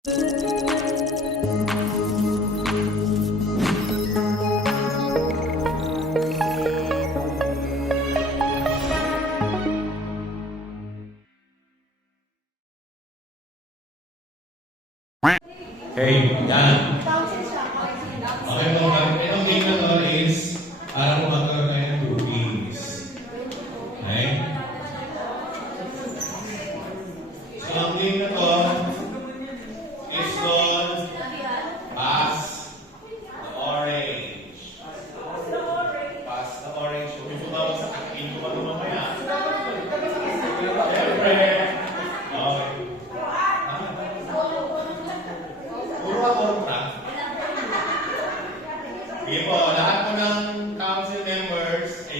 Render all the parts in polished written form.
Okay, yan. Okay po, itong game na to is para po magkaroon tayo ng groupings. Okay? So, ang game na to is called Pass the Orange. Pass the Orange. Kung ito ba sa akin ko ba ito mamaya? Siyempre. Okay. Puro ako rank. Sige po, lahat po ng council members,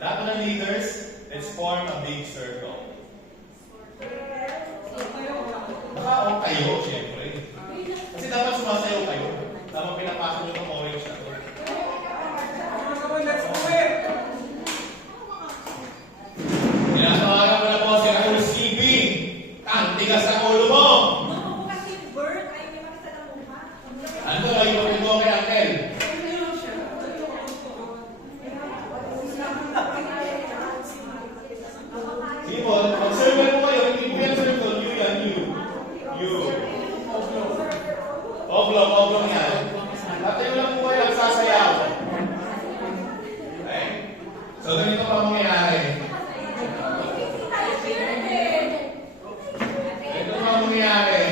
lahat po ng leaders, let's form a big circle. Naka-on kayo, siyempre. Kasi dapat sumasayaw kayo. Dapat pinapasok nyo ng orange na to. Pinatawagan ko na po si Raul CB. Ang tigas ng ulo mo! Ano ay yung ito kay Angel? Sige po, mag-circle po kayo. Hindi po yan circle. You yan, you. You. Oblong yan. Tayo lang po kayo nagsasayaw. Okay? So, ganito pa mangyayari. Ganito pa mangyayari.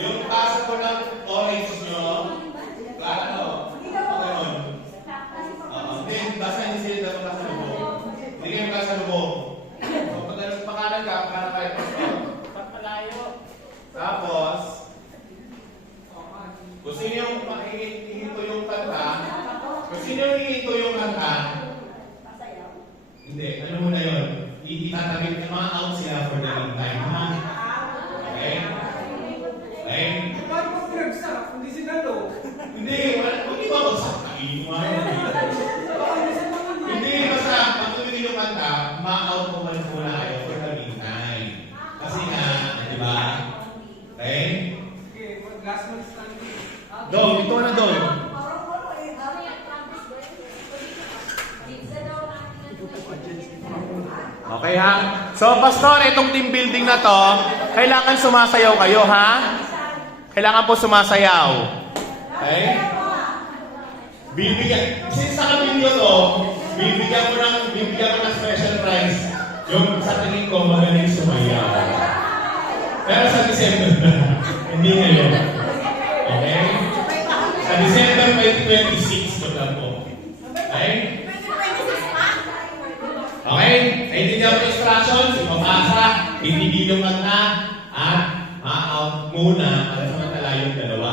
Yung tasa ko ng orange nyo, klaro, ganun. Hindi, basta hindi sila dapat kasalubong. Hindi kayo kasalubong. So, pag pakanan ka, pakanan kayo papalayo. Tapos, kung sino yung hihinto yung kanta, kung sino yung hihinto yung kanta, hindi, ano muna yun? Itatabit na mga out sila for the meantime, ha? Okay? Okay? Paano kung pinagsak? Hindi sinalo. Hindi ba bagsak? Kainin mo yun. Hindi, basta patuloy yung kanta, ma-out mo man muna kayo for the meantime. Kasi nga, di ba? Okay? Okay, last month's standing. Dog, ito na dog. Okay ha? So, Pastor, itong team building na to, kailangan sumasayaw kayo, ha? Kailangan po sumasayaw. Okay? Since naka-video to, bibigyan ko ng special prize. Yung sa tingin ko, magaling sumayaw. Pero sa December na, hindi ngayon. Okay? Sa December 2026, ito lang po. Okay? Okay? Naintindihan ko instructions, ipapasa, hindi yung kanta, at ma-out muna para samantala yung dalawa.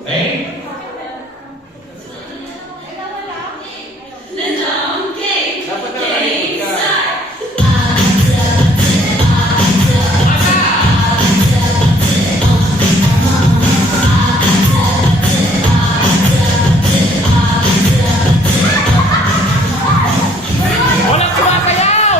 Okay? Dapat na mahilig ka. Walang sumasayaw!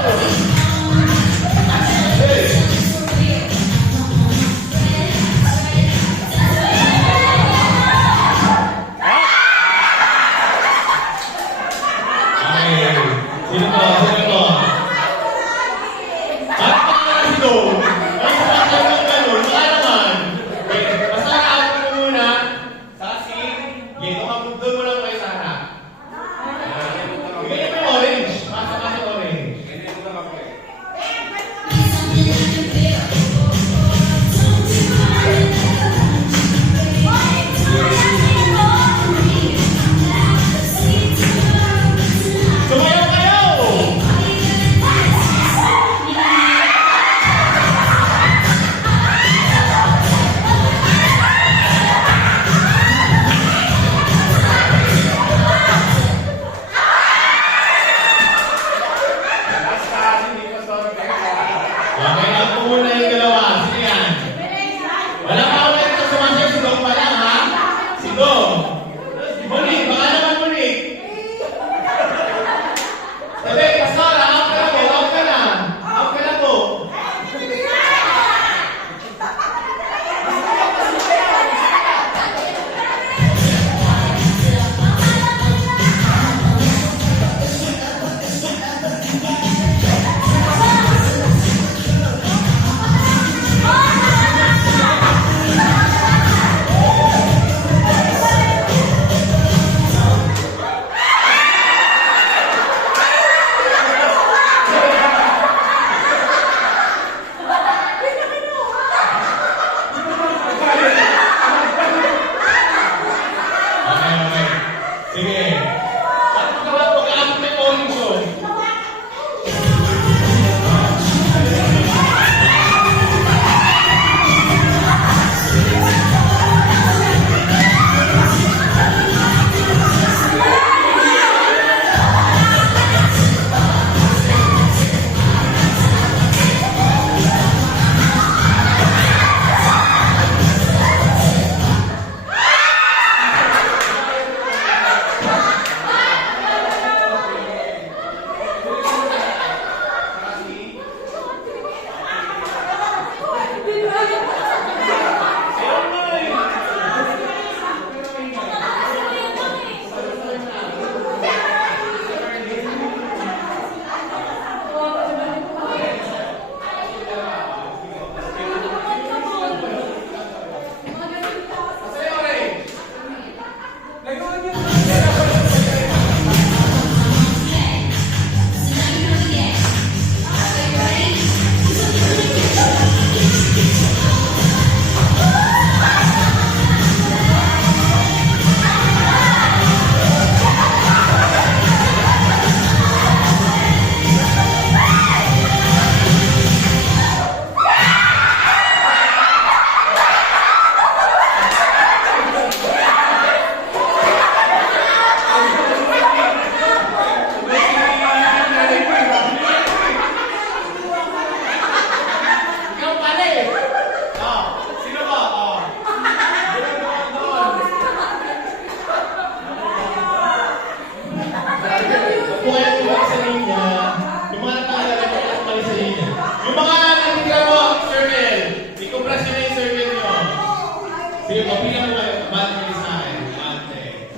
Sige, pila mo kayo. Bante sa akin. Bante.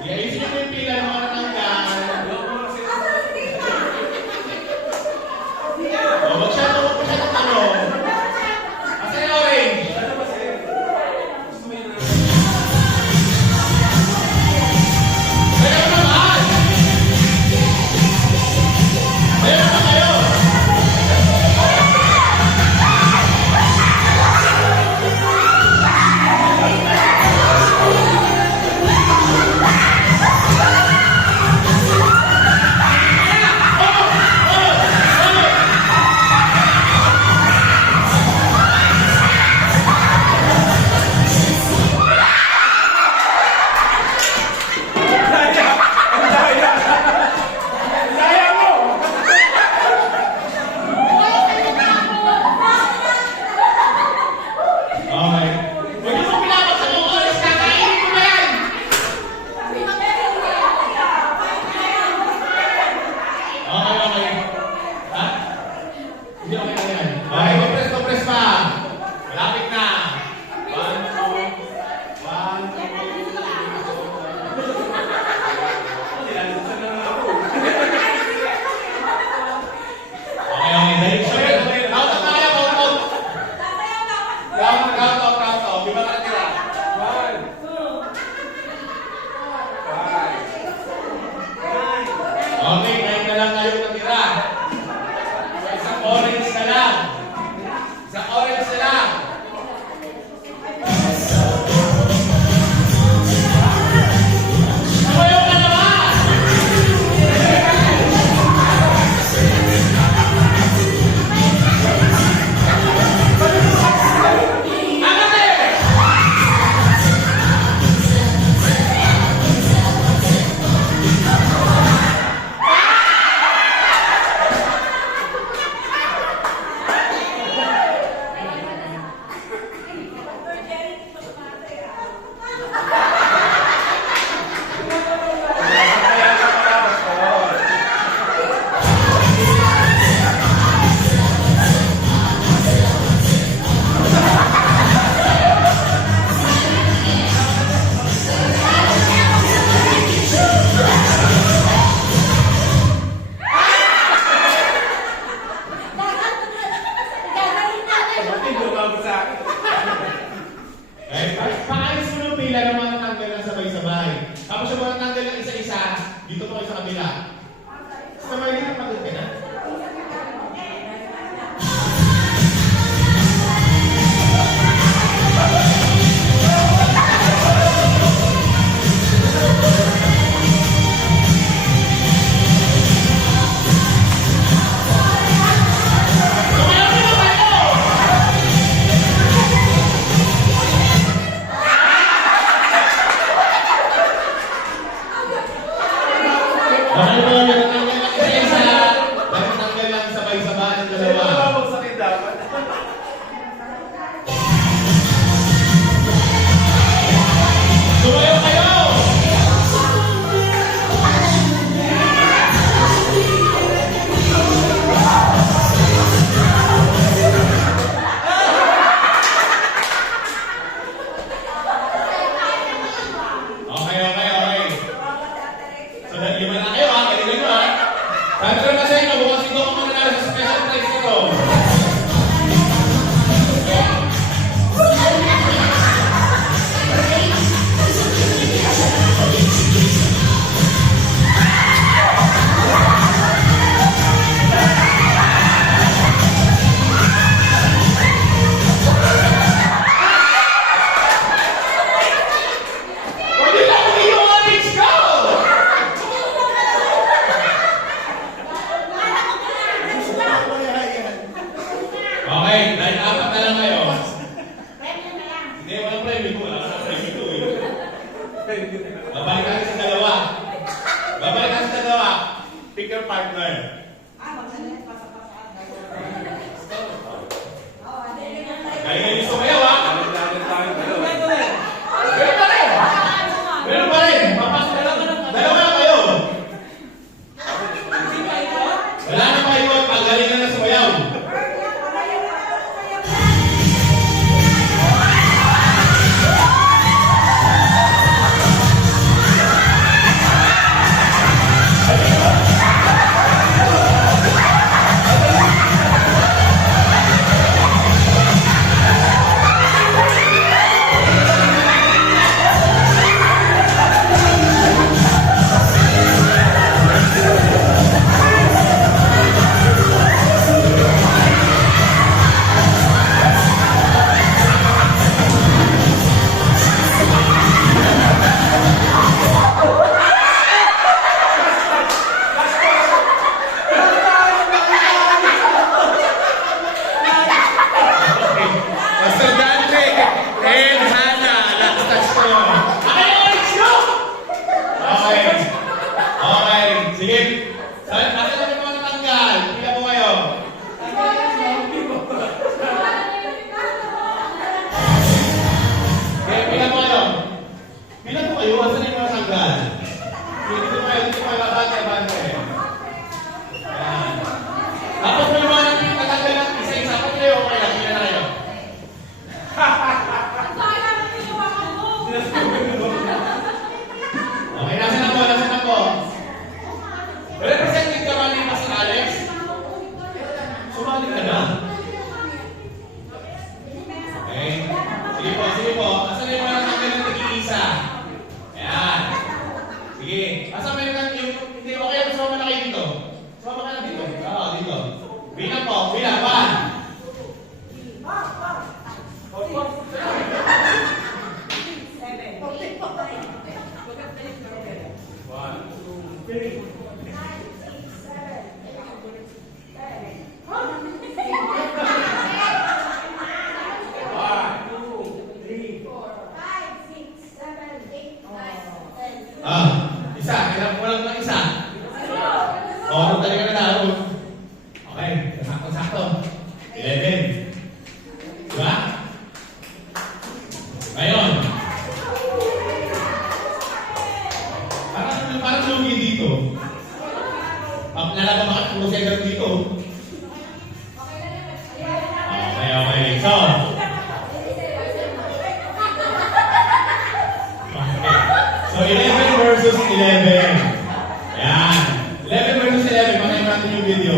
Sige, ayusin niyo po yung pila ng mga natanggal. O, masyado tanong. Asa yung orange? Kaya naman! Kaya naman kayo! Okay. Huwag niyo pong pinapaksa ng oras, kakainin ko na yan! Okay. Ha? Hindi okay na yan. Okay, compress pa. Malapit na. 1, 2, 1, 2. Okay. Dali. Count na kaya, count. Count. Di ba nakatira? 1, 2, 5, 9. Okay, 9 na lang tayo natira. So, isang orange na lang. Sumayaw ka naman! Angat eh! Paayos mo ng pila ng mga natanggal na sabay-sabay. Tapos yung mga natanggal ng isa-isa, dito pa kayo sa kabila. Sabay dito, pagod ka na. Sumayaw na kayo! Okay po, yung natanggal ng isa-isa. Yung natanggal lang sabay-sabay ng dalawa. Sumayaw kayo! Okay. So, 5 na kayo ha, galingan nyo ha. Sabi ko na sa inyo, bukas ito ako mananalo sa special prize ko to. Pwede lang kung yung orange ko! Okay, dahil 4 na lang kayo. Hindi, walang premyo ko. Wala ka ng premyo ko eh. Babalik natin sa dalawa. Pick your partner. Kaya nga yung sumayaw ha. Meron pa rin. Dalawa na kayo. Wala na kayo. Pagalingan na sumayaw. Sige po, sige po. Asan yung mga tanggal ng tig-isa? Ayan. Sige. Asan may yung... Hindi, okay. Sumama na kayo dito. Sumama ka na dito. Oo, dito. Bilang po. Bilang. 1. Isa. Kailangan mo lang ng isa. Oo, talaga na tao. Okay. Sakto-sakto. 11. Diba? Ngayon. Parang lugi dito. Nalaman bakit puro second dito. Okay. So, so 11 versus 11. Yan. 11 versus 11. Pakinggan natin yung video.